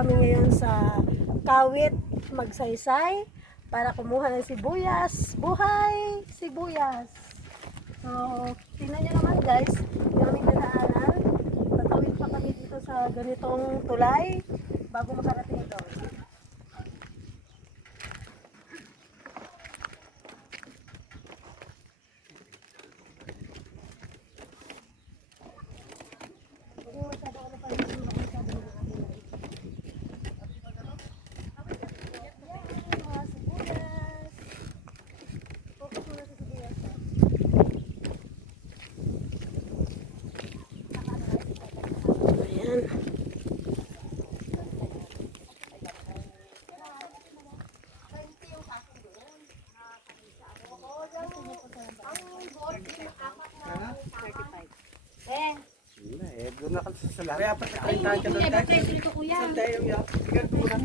kami ngayon sa Kawit Magsaysay para kumuha ng sibuyas. Buhay! Sibuyas! So, tingnan nyo naman guys, yung aming dadaanan. Tatawid pa kami dito sa ganitong tulay bago makarating doon. Doon na kasi sa lahat. Kaya pa tayo tayo doon tayo. Saan tayo yung yak? Sige, kulang.